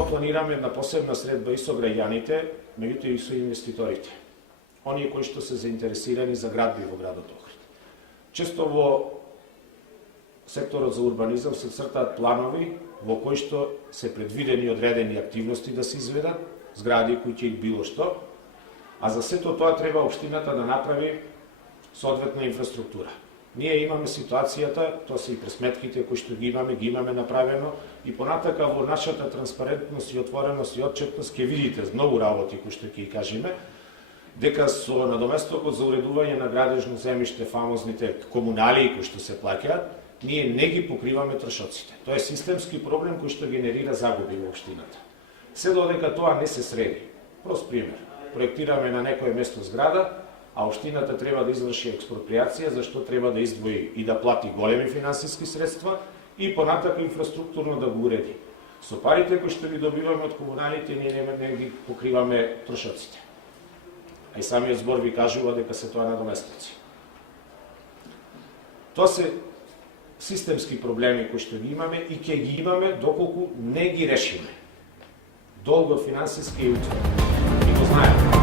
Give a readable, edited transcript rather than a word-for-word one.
тоа планираме една посебна средба и со граѓаните, меѓутоа и со инвеститорите. Оние кои што се заинтересирани за градби во градот Охрид. Често во секторот за урбанизам се цртаат планови во кои што се предвидени одредени активности да се изведат, згради, куќи и било што, а за сето тоа треба општината да направи соодветна инфраструктура. Ние имаме ситуацијата, тоа се и пресметките кои што ги имаме направено и понатака во нашата транспарентност и отвореност и отчетност ќе видите многу работи кои што ќе ги кажеме, дека со надоместокот за уредување на градежно земјиште, фамозните комуналии кои што се плаќаат, ние не ги покриваме трошоците. Тоа е системски проблем кој што генерира загуби во општината. Се додека тоа не се среди. Прост пример. Проектираме на некое место зграда, а општината треба да изврши експроприација, зашто треба да издвои и да плати големи финансиски средства и понатака инфраструктурно да го уреди. Со парите кои што ги добиваме од комуналите, ние не ги покриваме трошоците. А и самиот збор ви кажува дека се тоа надоместници. Тоа се системски проблеми кои што ги имаме и ќе ги имаме доколку не ги решиме. Долго финансиски и утврд. И го знаеме.